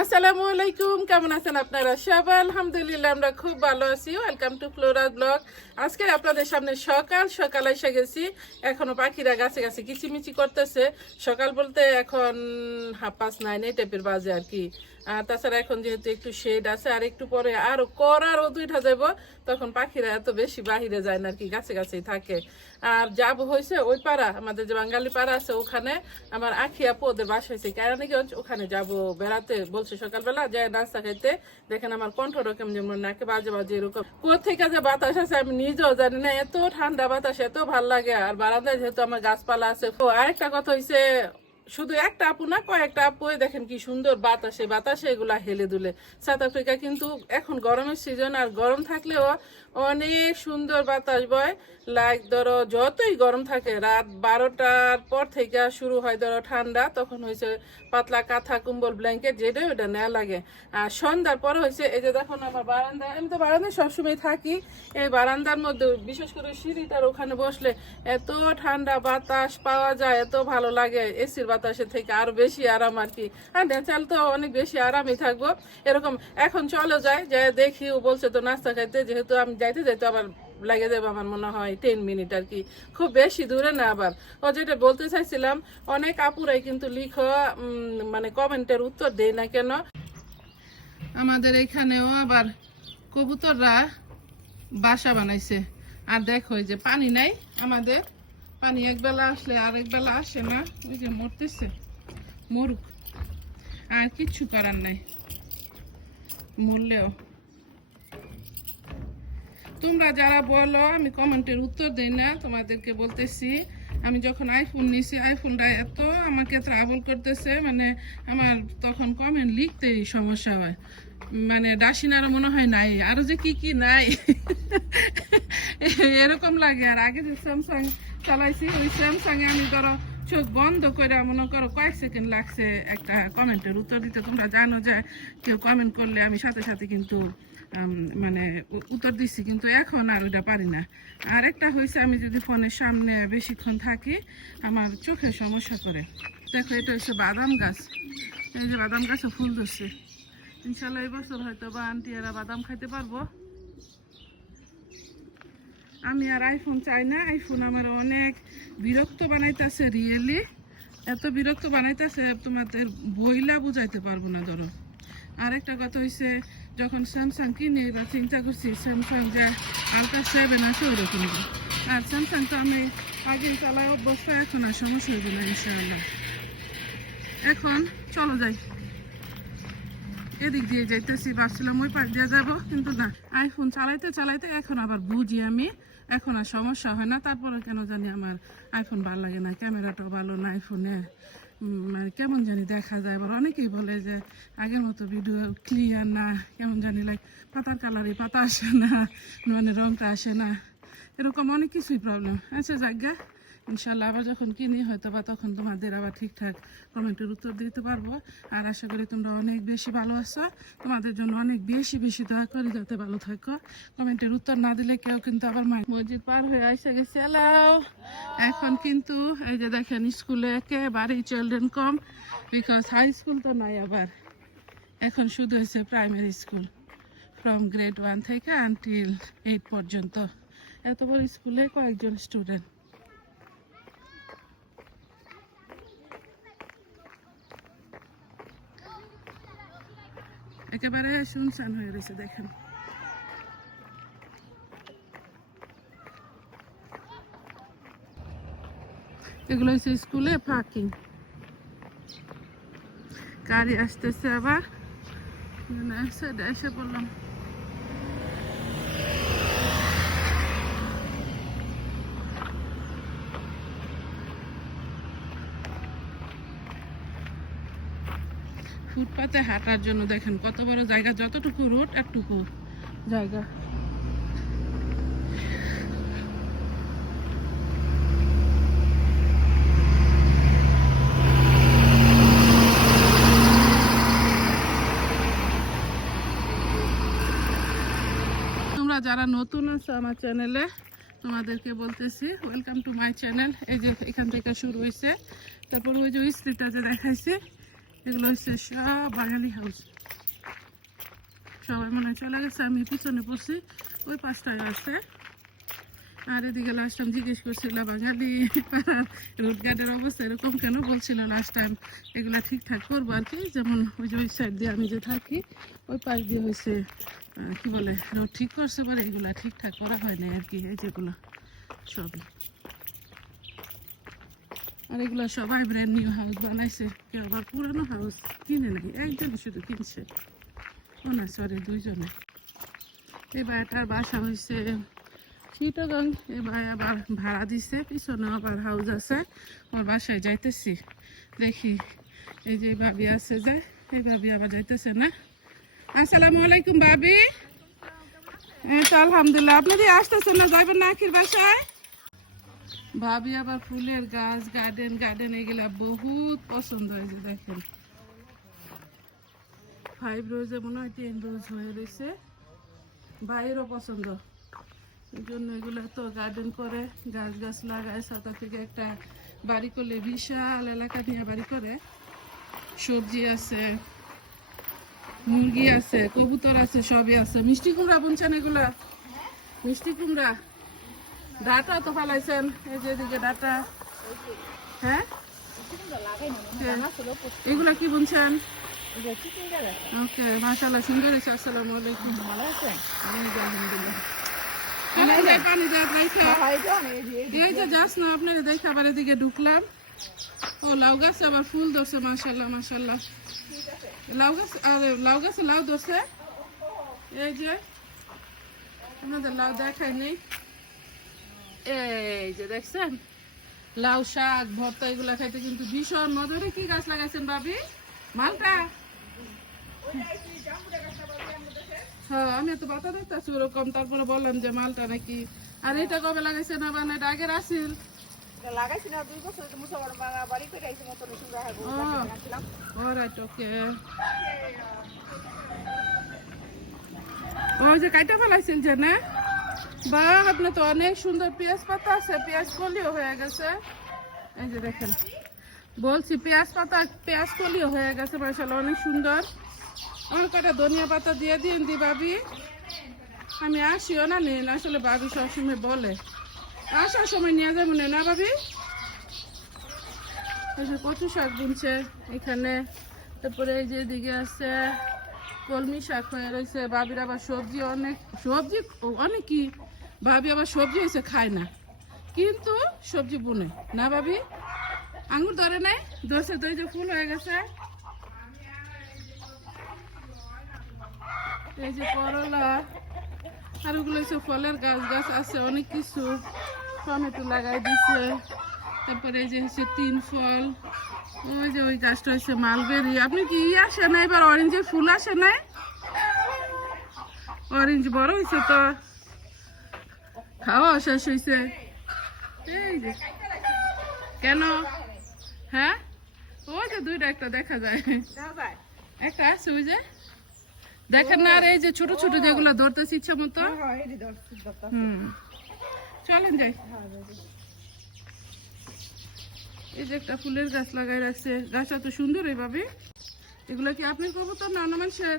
আসসালামু আলাইকুম, কেমন আছেন আপনারা সবাই? আলহামদুলিল্লাহ, আমরা খুব ভালো আছি। ওয়েলকাম টু ফ্লোরা ব্লগ আজকে আপনাদের সামনে সকাল সকাল এসে গেছি। এখনও পাখিরা গাছে গাছে কিচিমিচি করতেছে। সকাল বলতে এখন হাফ পাস নাইন এই টাইপের বাজে আর কি। আর তাছাড়া এখন যেহেতু একটু শেড আছে, আর একটু পরে আরও যাব তখন পাখিরা এত বেশি বাহিরে যায় না আর কি গাছে গাছেই থাকে। আর যাব হয়েছে ওই পাড়া, আমাদের যে বাঙালি পাড়া আছে ওখানে, আমার আখি আপু ওদের বাসা হয়েছে কেরানীগঞ্জ, ওখানে যাব বেড়াতে। বলছে সকালবেলা যায় নাস্তা খাইতে, দেখেন আমার কণ্ঠটা কেমন যেমন নাকে বাজে বাজে এরকম। কোথা থেকে যে বাতাস আছে আমি নিজেও জানি না, এত ঠান্ডা বাতাস, এত ভালো লাগে। আর বারান্দায় যেহেতু আমার গাছপালা আছে আরেকটা কথা হয়েছে শুধু একটা আপু না, কয়েকটা আপু দেখেন কি সুন্দর বাতাসে বাতাসে এগুলা হেলে দুলে। সাউথ আফ্রিকা কিন্তু এখন গরমের সিজন আর গরম থাকলেও অনেক সুন্দর বাতাস বয়। লাইক ধরো, যতই গরম থাকে, রাত বারোটার পর থেকে শুরু হয় ধরো ঠান্ডা, তখন হয়েছে পাতলা কাঁথা, কুম্বল ব্ল্যাঙ্কেট যেটা ওটা নেওয়া লাগে। আর সন্ধ্যার পর হয়েছে এই যে দেখুন আমার বারান্দা, আমি তো বারান্দায় সবসময় থাকি। এই বারান্দার মধ্যে বিশেষ করে সিঁড়িটার ওখানে বসলে এত ঠান্ডা বাতাস পাওয়া যায়, এত ভালো লাগে। এসির বাতাসের থেকে আরও বেশি আরাম আর কি। আর ন্যাচারাল তো অনেক বেশি আরামই থাকব। এরকম, এখন চলে যায় যে দেখি, ও বলছে তো নাস্তা খাইতে, যেহেতু আমি যাইতে যাইতে আবার লাগে যাবে আমার মনে হয় টেন মিনিট আর কি। খুব বেশি দূরে না আবার। ও যেটা বলতে চাইছিলাম, অনেক আপুরাই কিন্তু লিখো মানে কমেন্টের উত্তর দেয় না কেন। আমাদের এখানেও আবার কবুতররা বাসা বানাইছে। আর দেখো যে পানি নাই আমাদের। পানি একবেলা আসলে আর একবেলা আসে না। ওই যে মরতেছে। মরুক। আর কিচ্ছু করার নাই। মরলেও। তোমরা যারা বলো, আমি কমেন্টের উত্তর দেই না, তোমাদেরকে বলতেছি, আমি যখন আইফোন নিছি আইফোনটা এত আমাকে ট্রাভেল করতেছে মানে আমার তখন কমেন্ট লিখতেই সমস্যা হয়। মানে ডাসিনারও মনে হয় নাই। আরও যে কি কি নাই। এরকম লাগে। আর আগে যে স্যামসাং চালাইছি, ওই স্যামসাং আমি ধরো চোখ বন্ধ করে মনে করো কয়েক সেকেন্ড লাগছে একটা কমেন্টের উত্তর দিতে। তোমরা জানো যে কেউ কমেন্ট করলে আমি সাথে সাথে কিন্তু মানে উত্তর দিচ্ছি, কিন্তু এখন আর ওটা পারি না। আর একটা হয়েছে আমি যদি ফোনের সামনে বেশিক্ষণ থাকি, আমার চোখে সমস্যা করে। দেখো, এটা হচ্ছে বাদাম গাছ। এই যে বাদাম গাছে ফুল ধরছে। ইনশাল্লাহ এই বছর হয়তো বা আন্টিয়ারা বাদাম খাইতে পারব। আমি আর আইফোন চাই না। আইফোন আমার অনেক বিরক্ত বানাইতেছে রিয়েলি এত বিরক্ত বানাইতেছে, তোমাদের বইলা বুঝাইতে পারব না, ধরো। আরেকটা কথা হয়েছে যখন স্যামসাং কিনে এবার চিন্তা করছি স্যামসাং যে আলট্রা সেভেন আছে ওরকম আর স্যামসাং তো আমি আগে চালায় অভ্যস্ত, এখন আর সমস্যা হবে না, ইনশাআল্লাহ। এখন চলো যাই। এদিক দিয়ে যাইতেছি, ভাবছিলাম ওই পাশ দিয়ে যাব, কিন্তু না আইফোন চালাইতে চালাইতে এখন আবার বুঝি আমি, এখন আর সমস্যা হয় না তারপরে কেন জানি আমার আইফোন ভালো লাগে না, ক্যামেরাটাও ভালো না আইফোনে মানে কেমন জানি দেখা যায়, আবার অনেকেই বলে যে আগের মতো ভিডিও ক্লিয়ার না, কেমন জানি লাইক পাতার কালারে পাতা আসে না মানে রংটা আসে না, এরকম অনেক কিছুই প্রবলেম আচ্ছা জায়গা ইনশাল্লাহ আবার যখন কিনি হয়তো বা তখন তোমাদের আবার ঠিকঠাক কমেন্টের উত্তর দিতে পারব। আর আশা করি তোমরা অনেক বেশি ভালো আছো। তোমাদের জন্য অনেক বেশি বেশি দয়া করি, যাতে ভালো থাকো। কমেন্টের উত্তর না দিলে কেউ কিন্তু আবার মসজিদ পার হয়ে আসে গেছে। এখন কিন্তু, এই যে দেখেন, স্কুলে একেবারেই চিলড্রেন কম বিকজ হাই স্কুল তো নাই আবার। এখন শুধু হয়েছে primary school from grade one থেকে আনটিল এইট পর্যন্ত। এত বড় স্কুলে কয়েকজন স্টুডেন্ট একেবারে শুনশান হয়ে রয়েছে, দেখেন। এগুলো হচ্ছে স্কুলে ফাঁকি। গাড়ি আসতেছে আবার। মানে এসে বললাম ফুটপাতে হাঁটার জন্য দেখেন কত বড় জায়গা, যতটুকু রোড একটুকু জায়গা। তোমরা যারা নতুন আছো আমার চ্যানেলে, তোমাদেরকে বলতেছি ওয়েলকাম টু মাই চ্যানেল এই যে এখান থেকে শুরু হয়েছে তারপর ওই যে ওই স্ত্রীটা যে দেখাইছে এগুলো হচ্ছে সব বাঙালি হাউস সবাই মনে চলে গেছে, আমি পিছনে পড়ছি, ওই পাঁচটায় আছে আর এদিকে লাস্ট টাইম জিজ্ঞেস করছিল, বাঙালি পাড়ার রোড গার্ডের অবস্থা এরকম কেন? বলছিল লাস্ট টাইম এগুলা ঠিকঠাক করব আর কি। যেমন ওই যে ওই সাইড দিয়ে আমি যে থাকি, ওই পাশ দিয়ে হয়েছে কি বলে রোড ঠিক করছে, পরে এগুলা ঠিকঠাক করা হয় না আর কি, এই যেগুলো, সবই। আর এগুলো সবাই ব্র্যান্ড নিউ হাউস বানাইছে। কেউ আবার পুরানো হাউস কিনে নাকি? একজনই শুধু কিনছে। ও না সরি দুইজনে। এই বাড়িটার বাসা হয়েছে চিটাগং এই ভাই আবার ভাড়া দিছে পিছনে আবার হাউস আছে। ওর বাসায় যাইতেছি। দেখি, এই যে ভাবি আছে যে, এই ভাবি আবার যাইতেছে না। আসসালামু আলাইকুম ভাবি। এই তো আলহামদুলিল্লাহ। আপনি যে আসতেছেন না, যাইবেন না আখির বাসায়? ভাবি আবার ফুলের গাছ গার্ডেন গার্ডেন এগুলা বহুত পছন্দ হয়েছে, দেখেন। ফাইভ রোজে মনে হয় টেন রোজ হয়ে রয়েছে। ভাইয়েরও পছন্দ। এই জন্য এগুলো তো গার্ডেন করে গাছ গাছ লাগায় সাথে থেকে একটা বাড়ি করলে বিশাল এলাকা নিয়ে বাড়ি করে। সবজি আছে, মুরগি আছে, কবুতর আছে, সবই আছে। মিষ্টি কুমড়া বুনছেন এগুলা? মিষ্টি কুমড়া? ডাটা তো ফালাইছেন। এই যে এদিকে ডাটা। হ্যাঁ? হ্যাঁ। এগুলা কি বুনছেন? ওকে, মাশাআল্লাহ, সুন্দর হয়েছে, আসসালামু আলাইকুম। এই যে আলহামদুলিল্লাহ এই যে যাস না দেখে আবার এদিকে ঢুকলাম। ও, লাউ গাছে আবার ফুল ধরছে মাশাল্লাহ মাশাল্লাহ লাউ গাছ, আরে, লাউ লাউ এই যে, আপনাদের লাউ দেখাই নেই। এই যে দেখছেন? লাউ শাক ভর্তা এগুলা খাইতে কিন্তু ভীষণ মজা। কি গাছ লাগাইছেন ভাবি? মালটা? হ্যাঁ আমি তো বাতা দেখতেছি ওরকম। তারপরে বললাম যে মালটা নাকি। আর এটা কবে লাগাইছে না মানে এটা আগের আসিল। কাইটা ফেলাইছেন যে না? বা আপনার তো অনেক সুন্দর পেঁয়াজ পাতা আছে, পেঁয়াজ কলিও হয়ে গেছে। এই যে দেখেন, বলছি পেঁয়াজ পাতা, পেঁয়াজ কলিও হয়ে গেছে মাসাল্লাহ অনেক সুন্দর। আমার কটা ধনিয়া পাতা দিয়ে দিন দি ভাবি। আমি আসিও না নেন আসলে ভাবি সবসময় বলে। আসার সময় নিয়ে যাব না ভাবি? কচু শাক বুনছে এখানে। তারপরে এই যে এদিকে আছে কলমি শাক হয়ে রয়েছে বাবির আবার সবজি অনেক সবজি অনেক কি ভাবি আবার সবজি হয়েছে, খায় না। কিন্তু সবজি বুনে। না ভাবি? আঙুর ধরে নাই? ধরছে, দই যে ফুল হয়ে গেছে। এই যে করলা, আর ওগুলো হচ্ছে ফলের গাছ গাছ আছে, অনেক কিছু। টমেটো লাগাই দিছে। তারপরে এই যে হচ্ছে তিন ফল। ওই যে ওই গাছটা হচ্ছে মালবেরি। আপনি কি ই আসে না? এবার অরেঞ্জের ফুল আসে না অরেঞ্জ বড় হয়েছে তো। খাওয়া শেষ হয়েছে এই যে। কেন? হ্যাঁ? ওই যে দুইটা একটা দেখা যায়। একটা আছে ওই যে। দেখেন না আর এই যে ছোট ছোট যেগুলো ধরতেছি ইচ্ছা মতো। হুম। চলেন যাই। এই যে একটা ফুলের গাছ লাগাই রাখছে। গাছটা তো সুন্দর এইভাবে। এগুলো কি আপনি কবুতর না অন্য মানুষের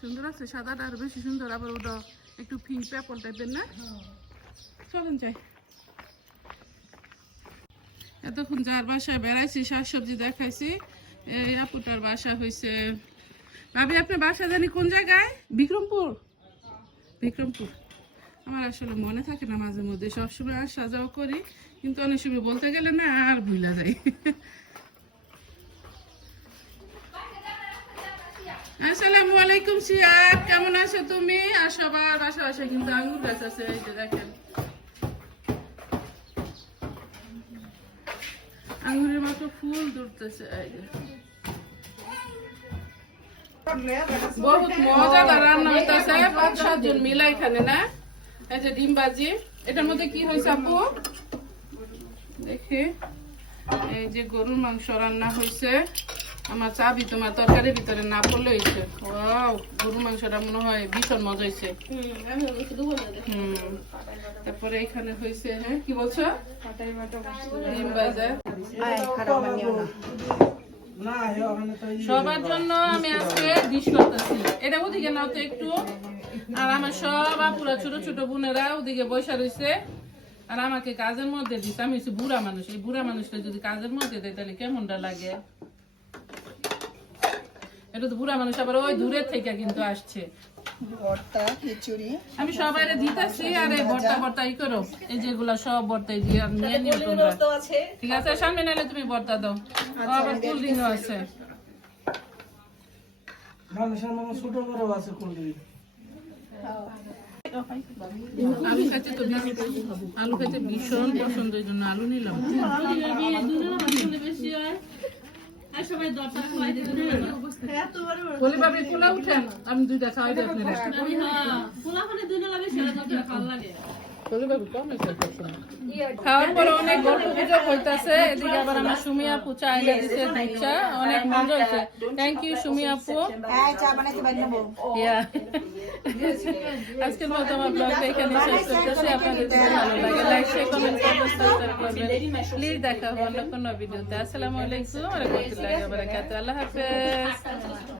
সুন্দর আছে সাদাটা আর বেশি সুন্দর আবার ওটা একটু পিঙ্ক পেপল টাইপের না? চলেন যাই। এতক্ষণ যার বাসায় বেড়াইছি, শাকসবজি দেখাইছি, এই আপুটার বাসা হয়েছে ভাবি, আপনার বাসা জানি কোন জায়গায়? বিক্রমপুর? বিক্রমপুর। আমার আসলে মনে থাকে না মাঝে মধ্যে, সবসময় আসা যাওয়া করি, কিন্তু অনেক সময় বলতে গেলে না, আর ভুলে যাই। আসসালামু আলাইকুম সিয়াদ, কেমন আছো তুমি? আর সবার বাসা কিন্তু আঙুর গাছ আছে, এই যে দেখেন। আঙুরের মতো ফুল ধরতেছে, এই যে। বহুত মজাদার রান্না হইতাছে, পাঁচ সাতজন মিলা এখানে, না? এই যে ডিম ভাজি। এটার মধ্যে কি হয়েছে আপু? দেখি। এই যে গরুর মাংস রান্না হয়েছে আমার চাবি তোমার তরকারির ভিতরে না পড়লে হয়েছে গরুর মাংসটা মনে হয় ভীষণ মজা হয়েছে তারপরে এখানে হয়েছে হ্যাঁ কি বলছো? সবার জন্য আমি আজকে ডিশ করতেছি। এটা ওদিকে নাও তো একটু। আর আমার সব আপুরা, ছোট ছোট বোনেরা ওদিকে বসে রয়েছে আর আমাকে কাজের মধ্যে দিচ্ছে আমি বুড়া মানুষ। এই বুড়া মানুষটা যদি কাজের মধ্যে দেয়, তাহলে কেমনটা লাগে? এটা তো বুড়া মানুষ আবার ওই দূরের থেকে কিন্তু আসছে। ভর্তা খিচুড়ি। আমি সবাই দিতেছি আর ভর্তা ভর্তা ই করো। এই যেগুলা সব ভর্তা দিয়ে নিয়ে নিও তোমরা। ঠিক আছে সামনে নাহলে তুমি ভর্তা দাও। আবার কোল্ড ড্রিঙ্কও আছে। আলু খেতে তো আলু খেতে ভীষণ পছন্দ জন্য আলু নিলাম বলি বাবি খোলা উঠেন আমি দুইটা খাওয়াই দিই দুইটা বলি বাবি কম হয়েছে সবসময়। খাওয়ার পরে অনেক গল্প গুজব হইতাছে এদিকে আবার আমার সুমি আপু চা এনে দিছে দুধ অনেক মজা হয়েছে। থ্যাংক ইউ সুমি আপু। হ্যাঁ চা বানাইতে পারি নেব। Yeah. আজকের মতো আমার ব্লগটা এখানে শেষ করতেছি। আপনাদের যদি ভালো লাগে লাইক শেয়ার কমেন্ট করবেন। প্লিজ দেখা হবে অন্য কোনো ভিডিওতে। আসসালামু আলাইকুম ওয়া রাহমাতুল্লাহি ওয়া বারাকাতুহু। আল্লাহ হাফেজ।